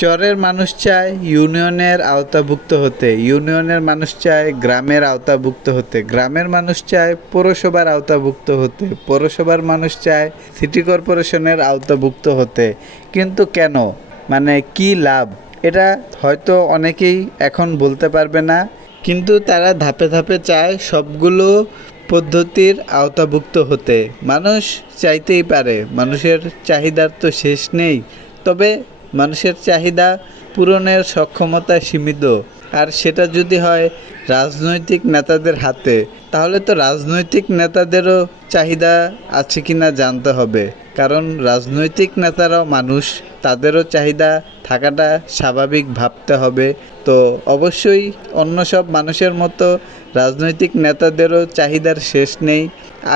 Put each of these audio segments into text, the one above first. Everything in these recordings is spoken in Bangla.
চরের মানুষ চায় ইউনিয়নের আওতাভুক্ত হতে, ইউনিয়নের মানুষ চায় গ্রামের আওতাভুক্ত হতে, গ্রামের মানুষ চায় পৌরসভার আওতাভুক্ত হতে, পৌরসভার মানুষ চায় সিটি কর্পোরেশনের আওতাভুক্ত হতে। কিন্তু কেন? মানে কি লাভ? এটা হয়তো অনেকেই এখন বলতে পারবে না, কিন্তু তারা ধাপে ধাপে চায় সবগুলো পদ্ধতির আওতাভুক্ত হতে। মানুষ চাইতেই পারে, মানুষের চাহিদার তো শেষ নেই। তবে মানুষের চাহিদা পূরণের সক্ষমতা সীমিত। আর সেটা যদি হয় রাজনৈতিক নেতাদের হাতে, তাহলে তো রাজনৈতিক নেতাদেরও চাহিদা আছে কি না জানতে হবে। কারণ রাজনৈতিক নেতারাও মানুষ, তাদেরও চাহিদা থাকাটা স্বাভাবিক ভাবতে হবে। তো অবশ্যই অন্য সব মানুষের মতো রাজনৈতিক নেতাদেরও চাহিদার শেষ নেই।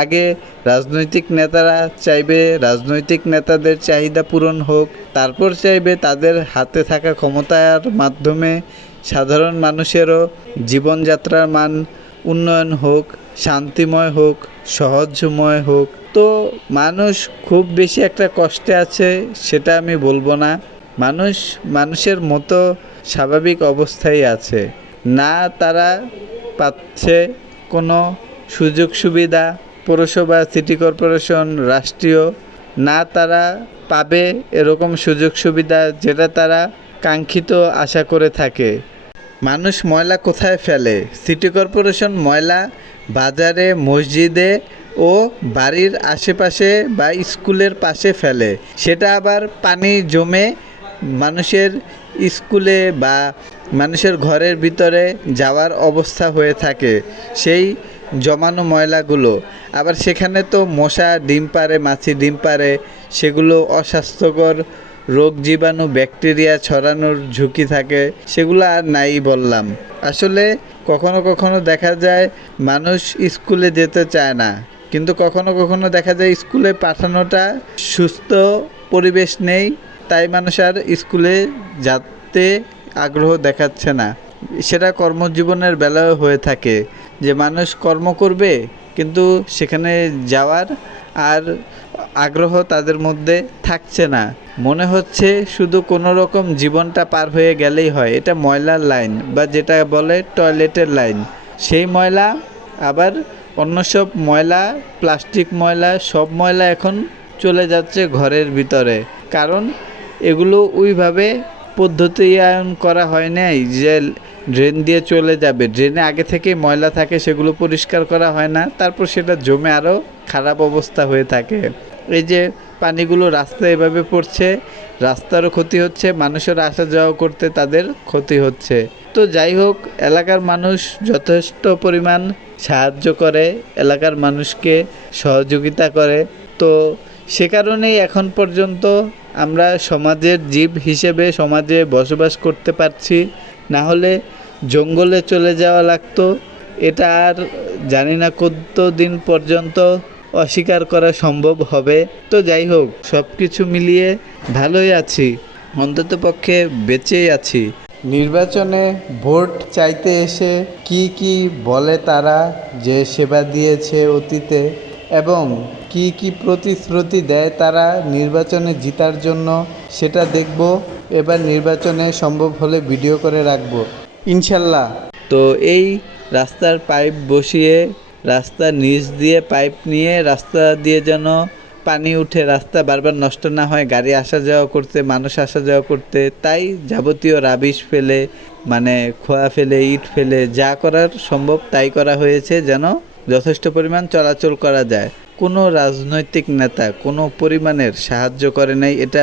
আগে রাজনৈতিক নেতারা চাইবে রাজনৈতিক নেতাদের চাহিদা পূরণ হোক, তারপর চাইবে তাদের হাতে থাকা ক্ষমতার মাধ্যমে সাধারণ মানুষেরও জীবনযাত্রার মান উন্নয়ন হোক, শান্তিময় হোক, সহজময় হোক। তো মানুষ খুব বেশি একটা কষ্টে আছে সেটা আমি বলবো না। মানুষ মানুষের মতো স্বাভাবিক অবস্থায় আছে। না তারা পাচ্ছে কোনো সুযোগ সুবিধা পৌরসভা, সিটি কর্পোরেশন, রাষ্ট্রীয়, না তারা পাবে এরকম সুযোগ সুবিধা যেটা তারা কাঙ্ক্ষিত আশা করে থাকে। মানুষ ময়লা কোথায় ফেলে? সিটি কর্পোরেশন ময়লা বাজারে, মসজিদে ও বাড়ির আশেপাশে বা স্কুলের পাশে ফেলে। সেটা আবার পানি জমে মানুষের স্কুলে বা মানুষের ঘরের ভিতরে যাওয়ার অবস্থা হয়ে থাকে সেই জমানো ময়লাগুলো। আবার সেখানে তো মশা ডিম পাড়ে, মাছি ডিম পাড়ে, সেগুলো অস্বাস্থ্যকর রোগ জীবাণু ব্যাকটেরিয়া ছড়ানোর ঝুঁকি থাকে। সেগুলো আর নাই বললাম। আসলে কখনো কখনো দেখা যায় মানুষ স্কুলে যেতে চায় না, কিন্তু কখনো কখনো দেখা যায় স্কুলে পাঠানোটা সুস্থ পরিবেশ নেই, তাই মানুষ আর স্কুলে যেতে আগ্রহ দেখাচ্ছে না। সেটা কর্মজীবনের বেলায় হয়ে থাকে যে মানুষ কর্ম করবে কিন্তু সেখানে যাওয়ার আর আগ্রহ তাদের মধ্যে থাকছে না। মনে হচ্ছে শুধু কোনো রকম জীবনটা পার হয়ে গেলেই হয়। এটা ময়লার লাইন বা যেটা বলে টয়লেটের লাইন, সেই ময়লা। আবার অন্য সব ময়লা, প্লাস্টিক ময়লা, সব ময়লা এখন চলে যাচ্ছে ঘরের ভিতরে। কারণ এগুলো ওইভাবে পদ্ধতিয়ায়ন করা হয় নাই যে ড্রেন দিয়ে চলে যাবে। ড্রেনে আগে থেকেই ময়লা থাকে, সেগুলো পরিষ্কার করা হয় না, তারপর সেটা জমে আরও খারাপ অবস্থা হয়ে থাকে। এই যে পানিগুলো রাস্তায় এভাবে পড়ছে, রাস্তারও ক্ষতি হচ্ছে, মানুষের আসা যাওয়া করতে তাদের ক্ষতি হচ্ছে। তো যাই হোক, এলাকার মানুষ যথেষ্ট পরিমাণ সাহায্য করে, এলাকার মানুষকে সহযোগিতা করে। তো সে কারণেই এখন পর্যন্ত আমরা সমাজের জীব হিসেবে সমাজে বসবাস করতে পারছি। না হলে জঙ্গলে চলে যাওয়া লাগতো। এটা আর জানি না কত দিন পর্যন্ত অস্বীকার করা সম্ভব হবে। তো যাই হোক, সব কিছু মিলিয়ে ভালোই আছি, অন্ততপক্ষে বেঁচেই আছি। নির্বাচনে ভোট চাইতে এসে কি কি বলে তারা যে সেবা দিয়েছে অতীতে, এবং কি কি প্রতিশ্রুতি দেয় তারা নির্বাচনে জেতার জন্য, সেটা দেখব। এবার নির্বাচনে সম্ভব হলে ভিডিও করে রাখব ইনশাল্লাহ। তো এই রাস্তার পাইপ বসিয়ে, রাস্তার নিচ দিয়ে পাইপ নিয়ে রাস্তা দিয়ে যেন পানি উঠে, রাস্তা বারবার নষ্ট না হয় গাড়ি আসা যাওয়া করতে, মানুষ আসা যাওয়া করতে, তাই যাবতীয় রাবিশ ফেলে, মানে খোয়া ফেলে, ইট ফেলে, যা করার সম্ভব তাই করা হয়েছে যেন যথেষ্ট পরিমাণ চলাচল করা যায়। কোনো রাজনৈতিক নেতা কোনো পরিমাণের সাহায্য করে নাই, এটা